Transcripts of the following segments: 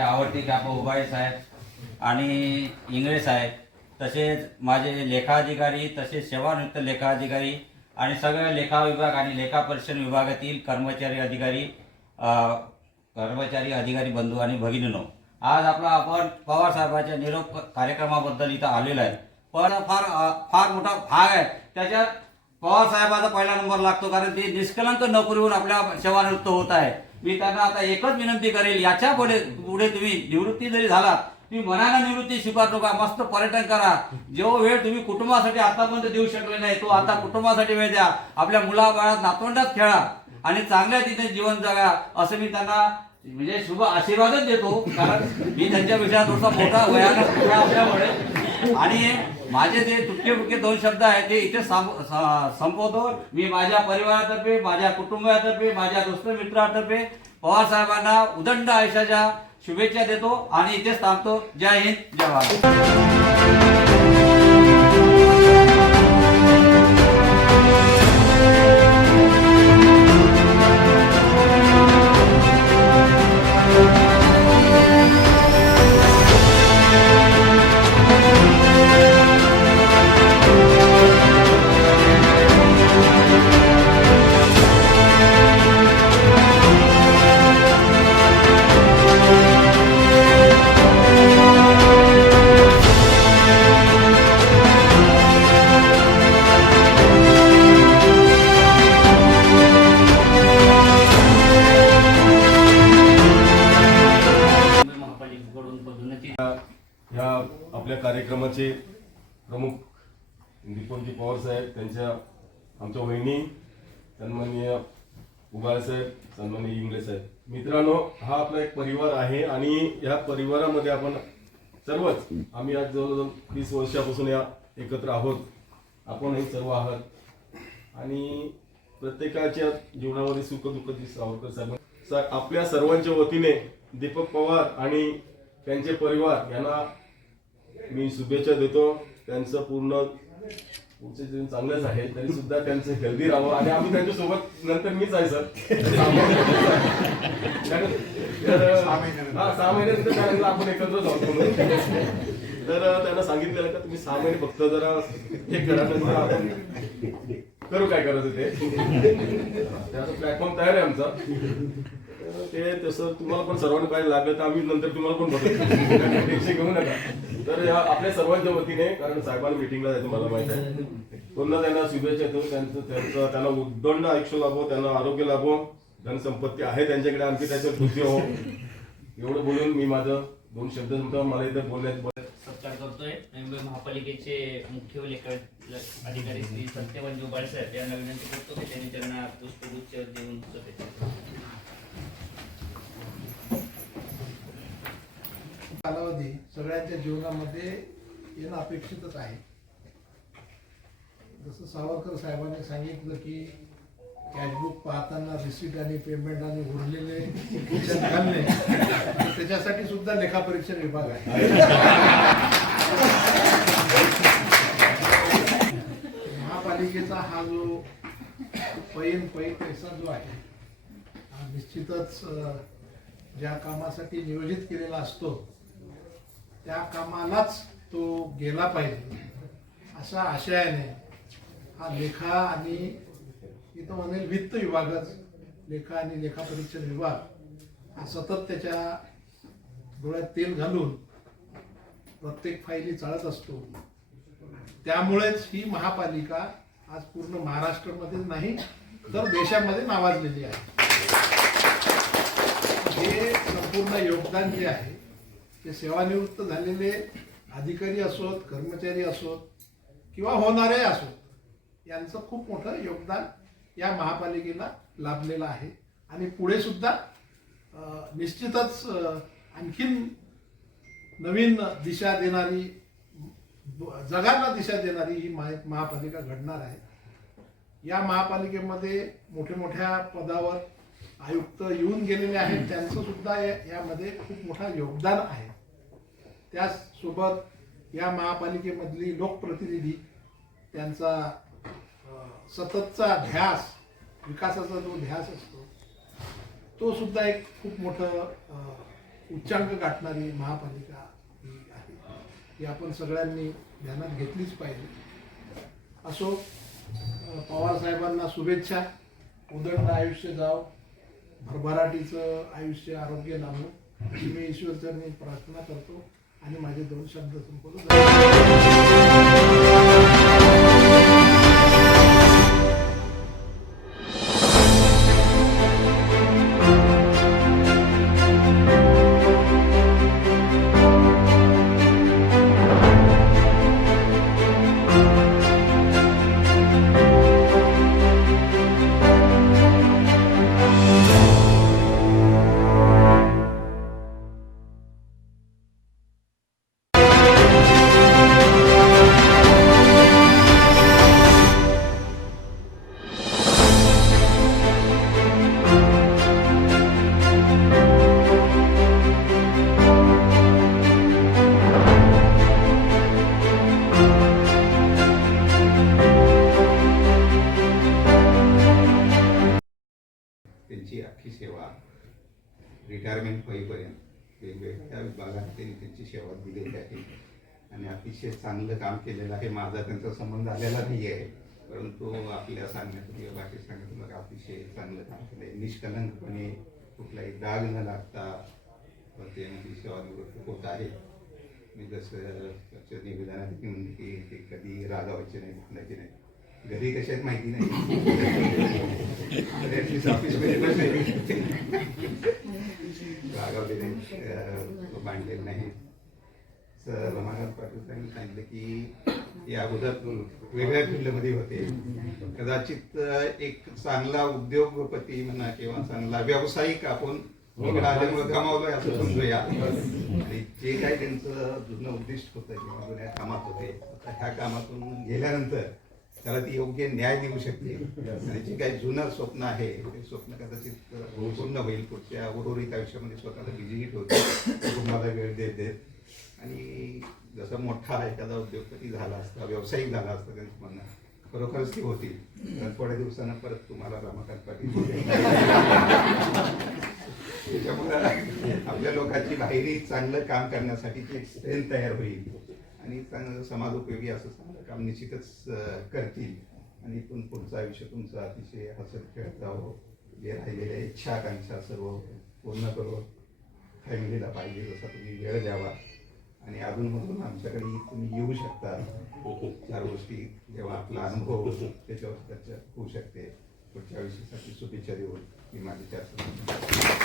आवडते काका उभाळे साहेब आणि इंगळे साहेब तसेच माझे लेखाधिकारी तसेच सेवानिवृत्त लेखाधिकारी आणि सगळ्या लेखा विभाग आणि लेखा परिषद विभागातील कर्मचारी अधिकारी कर्मचारी अधिकारी बंधू आणि भगिनीनो आज आपला आपण पवार साहेबांच्या निरोप कार्यक्रमाबद्दल इथं आलेलो आहे. पण फार फार मोठा भाग आहे. त्याच्यात पवार साहेबाचा पहिला नंबर लागतो कारण ते निष्कलंक नोकरीवर आपल्या सेवानिवृत्त होत आहे. मी त्यांना आता एकच विनंती करेल याच्यापुढे पुढे तुम्ही निवृत्ती जरी झाला तुम्ही मनानं निवृत्ती स्वीकारू का? मस्त पर्यटन करा. जो वेळ तुम्ही कुटुंबासाठी आतापर्यंत देऊ शकले नाही तो आता कुटुंबासाठी वेळ द्या. आपल्या मुलाबाळात नातवंडात खेळा आणि चांगल्या तिथे जीवन जगा असं मी त्यांना म्हणजे शुभ आशीर्वादच देतो. कारण मी त्यांच्यापेक्षा थोडासा मोठा वयानं असल्यामुळे. आणि माझे जे तुटके फुटके दोन शब्द आहेत ते इथे संपवतो. मी माझ्या परिवारातर्फे माझ्या कुटुंबातर्फे माझ्या दोस्त मित्रातर्फे पवार साहेबांना उदंड आयुष्याच्या शुभेच्छा देतो आणि इथेच थांबतो. जय हिंद जय भारत. साहेब त्यांच्या आमच्या वहिनी सन्माननीय उबाळ साहेब सन्माननीय इंगळे साहेब. मित्रांनो हा आपला एक परिवार आहे आणि या परिवारामध्ये आपण सर्वच आम्ही आज जवळजवळ तीस वर्षापासून या एकत्र आहोत. आपणही सर्व आहात. आणि प्रत्येकाच्या जीवनामध्ये सुख दुःख सावरकर साहेब. सा- आपल्या सर्वांच्या वतीने दीपक पवार आणि त्यांचे परिवार यांना मी शुभेच्छा देतो. त्यांचं पूर्ण पुढचे जीवन चांगलंच आहे तरी सुद्धा त्यांचं हेल्दी राहावं. आणि आम्ही त्यांच्यासोबत नंतर मीच आहे सर हा, सहा महिन्यानंतर त्यानंतर आपण एकत्र जाऊ म्हणून. तर त्यांना सांगितलेलं का तुम्ही सहा महिने फक्त जरा हे करा नंतर आपण करू काय करायचं ते? त्याचा प्लॅटफॉर्म तयार आहे आमचा. ते तसं तुम्हाला पण सर्वांना काय लागलं तर आम्ही नंतर तुम्हाला पण बघू. टेन्शन घेऊ नका. तर या आपल्या सर्वांच्या वतीने कारण साहेबांना मिटिंगला जायचं मला माहिती आहे. पुन्हा त्यांना शुभेच्छा येतो त्यांचं त्यांचं त्यांना उद्दंड आयुष्य लाभो त्यांना आरोग्य लाभो. धनसंपत्ती आहे त्यांच्याकडे आणखी त्याच्यावर खुशी हो. एवढं बोलून मी माझं दोन शब्द समजा मला इथं बोलण्यात सत्कार करतोय. मुंबई महापालिकेचे मुख्य लेखा अधिकारी श्री सत्यवान जोबाळ साहेब. यांना विनंती करतो की त्यांनी त्यांना पुष्पगुच्छ देऊन कालावधी सगळ्यांच्या जीवनामध्ये येणं अपेक्षितच आहे. जसं सावरकर साहेबांनी सांगितलं की कॅशबुक पाहताना रिसीट आणि पेमेंट आणि उरलेले घालणे त्याच्यासाठी सुद्धा लेखापरीक्षण विभाग आहे. महापालिकेचा हा जो पैन पै पैसा जो आहे हा निश्चितच ज्या कामासाठी नियोजित केलेला असतो त्या कामालाच तो गेला पाहिजे. अशा आशयाने हा लेखा आणि इथं म्हणेल वित्त विभागच लेखा आणि लेखा परीक्षण विभाग हा सतत त्याच्या डोळ्यात तेल घालून प्रत्येक फायली चालत असतो. त्यामुळेच ही महापालिका आज पूर्ण महाराष्ट्रामध्ये नाही तर देशामध्ये नावाजलेली आहे. हे संपूर्ण योगदान जे आहे ते सेवानिवृत्त झालेले अधिकारी असोत कर्मचारी असोत किंवा होणारे असोत यांचं खूप मोठं योगदान या महापालिकेला लाभलेलं आहे. आणि पुढे सुद्धा निश्चितच आणखीन नवीन दिशा देणारी जगाला दिशा देणारी ही महा- महापालिका घडणार आहे. या महापालिकेमध्ये मोठ्या मोठ्या पदावर आयुक्त येऊन गेलेले आहेत. त्यांचं सुद्धा यामध्ये खूप मोठं योगदान आहे. त्याचसोबत या महापालिकेमधली लोकप्रतिनिधी त्यांचा सततचा ध्यास विकासाचा जो ध्यास असतो तो सुद्धा एक खूप मोठं उच्चांक गाठणारी महापालिका ही आहे. ही आपण सगळ्यांनी ध्यानात घेतलीच पाहिजे. असो पवारसाहेबांना पवार साहेबांना शुभेच्छा. उदंड आयुष्य जाव भरभराटीचं आयुष्य आरोग्य लाभो मी ईश्वरचरणी प्रार्थना करतो. आणि माझे दोन शब्द संपवतो. रिटायरमेंट होईपर्यंत. वेगवेगळ्या विभागात त्यांनी त्यांची सेवा दिलेली आहे. आणि अतिशय चांगलं काम केलेलं आहे. माझा त्यांचा संबंध आलेला नाही आहे. परंतु आपल्या सांगण्यातून किंवा बाकी सांगण्यातून मला अतिशय चांगलं काम केलं आहे. निष्कलंकपणे कुठलाही डाग न लागता त्यांची सेवानिवृत्त होत आहे. मी जसं निवेदनात मी म्हणले की ते कधी रागावायचे नाही भांडायचे नाही. घरी कशा आहेत माहिती नाही. ॲटलिस्ट ऑफिसमध्ये पण नाही. रागावले नाही अं, भांडलेले नाही. सर रमाकांत पाटील साहेबांनी सांगितलं की या अगोदर वेगळ्या फील्डमध्ये होते. कदाचित एक चांगला उद्योगपती म्हणा किंवा चांगला व्यावसायिक आपण आल्यामुळे गमावलोय असं समजूया. आणि जे काही त्यांचं जुनं उद्दिष्ट होतं किंवा जुन्या कामात होते आता ह्या कामातून गेल्यानंतर त्याला ती योग्य न्याय देऊ शकते. आणि जे काही जुनं स्वप्न आहे. ते स्वप्न कदाचित पूर्ण होईल पुढच्या उर्वरित आयुष्यामध्ये स्वतःला बिझी होते कुटुंबाला वेळ देत देत. आणि जसं मोठा एखादा उद्योगपती झाला असता व्यावसायिक झाला असता त्यांचं म्हणणं खरोखरच ती होती. कारण थोड्या दिवसानं परत तुम्हाला रमाकांत पाटील त्याच्यामुळे आपल्या लोकांची बाहेरी चांगलं काम करण्यासाठीची एक स्ट्रेंथ तयार होईल. आणि चांगलं समाज उपयोगी असं चांगलं काम निश्चितच करतील. आणि इथून पुढचं आयुष्य तुमचं अतिशय हसत खेळत जावं जे राहिलेल्या इच्छा आकांक्षा सर्व पूर्ण करून फॅमिलीला पाहिजे जसा तुम्ही वेळ द्यावा. आणि अजूनमधून आमच्याकडे तुम्ही येऊ शकता. चार गोष्टी जेव्हा आपला अनुभव त्याच्यावर चर्चा होऊ शकते. पुढच्या आयुष्यासाठी शुभेच्छा देऊन मी माझी चर्चा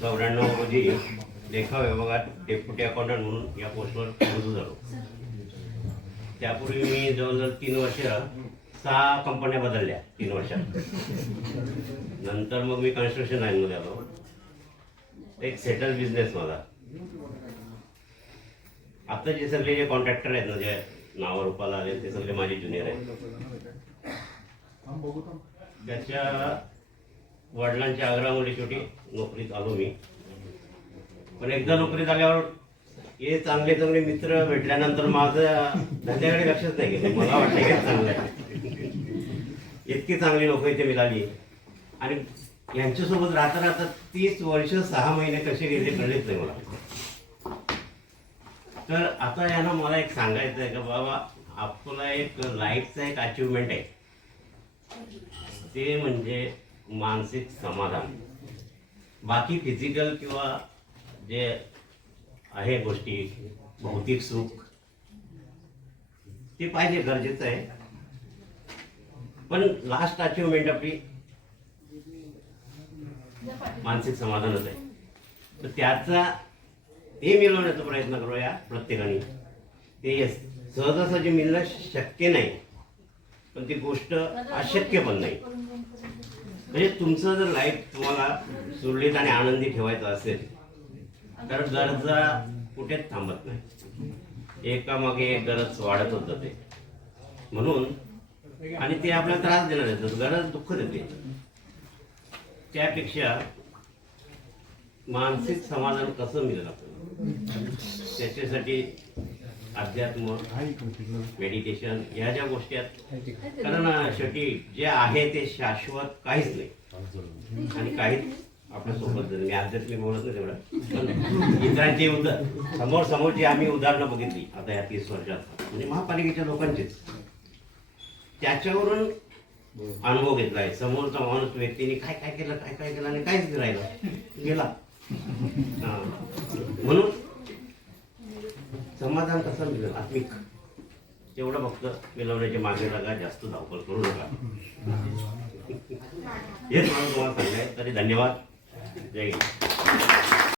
चौऱ्याण्णव रोजी लेखा विभागात डेप्युटी अकाउंटंट म्हणून या पोस्टवर रुजू झालो. त्यापूर्वी मी जवळजवळ तीन वर्ष सहा कंपन्या बदलल्या तीन वर्षात. नंतर मग मी कन्स्ट्रक्शन लाईनमध्ये आलो. एक सेटल बिझनेस माझा. आता जे सगळे जे कॉन्ट्रॅक्टर आहेत ना जे नावा रूपाला आले ते सगळे माझे ज्युनियर आहेत. त्याच्या वडिलांच्या आग्रहामुळे शेवटी नोकरीत आलो मी. पण एकदा नोकरीत आल्यावर हे चांगले चांगले मित्र भेटल्यानंतर माझं धंद्याकडे लक्षच नाही गेलं. मला वाटतं की हे चांगलं आहे. इतकी चांगली नोकरी ते मिळाली. आणि यांच्यासोबत राहता राहता तीस वर्ष सहा महिने कसे गेले कळलेच नाही मला. तर आता यांना मला एक सांगायचं आहे का बाबा आपला एक लाईफचा एक अचिव्हमेंट आहे. ते म्हणजे मानसिक समाधान. बाकी फिजिकल किंवा जे आहे गोष्टी भौतिक सुख ते पाहिजे गरजेचं आहे. पण लास्ट अचिव्हमेंट आपली मानसिक समाधानच आहे. तर त्याचा ते मिळवण्याचा प्रयत्न करूया प्रत्येकाने. ते सहजासहजी मिळणं शक्य नाही. पण ती गोष्ट अशक्य पण नाही. म्हणजे तुमचं जर लाईफ तुम्हाला सुरळीत आणि आनंदी ठेवायचं असेल तर गरजा कुठेच थांबत नाही. एकामागे एक गरज होतं ते. म्हणून आणि ते आपल्याला त्रास देणार आहेत. गरज दुःख देते. त्यापेक्षा मानसिक समाधान कसं मिळेल आपल्याला? त्याच्यासाठी अध्यात्म मेडिटेशन ह्या ज्या गोष्टी आहेत. कारण शेवटी जे आहे ते शाश्वत काहीच नाही. आणि काहीच आपल्यासोबत नाही. मी आध्यात्मिक बोलत नाही तेवढं. इतरांची उदार समोर समोर जी आम्ही उदाहरणं बघितली आता या तीस वर्षात. म्हणजे महापालिकेच्या लोकांचीच. त्याच्यावरून अनुभव घेतलाय समोरचा माणूस व्यक्तीने काय काय केलं काय काय केलं आणि काहीच राहिलं. गेला. म्हणून समाधान कसं मिळेल? आत्मिक. तेवढं फक्त मिळवण्याच्या मागे लागा जास्त धावपळ करू नका. हेच मला तुम्हाला सांगाय तरी धन्यवाद. जय हिंद.